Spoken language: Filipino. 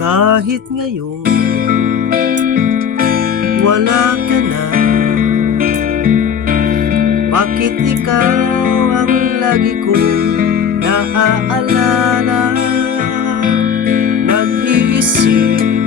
Kahit ngayon wala ka na, bakit ikaw ang lagi kong naaalala? Nag-iisip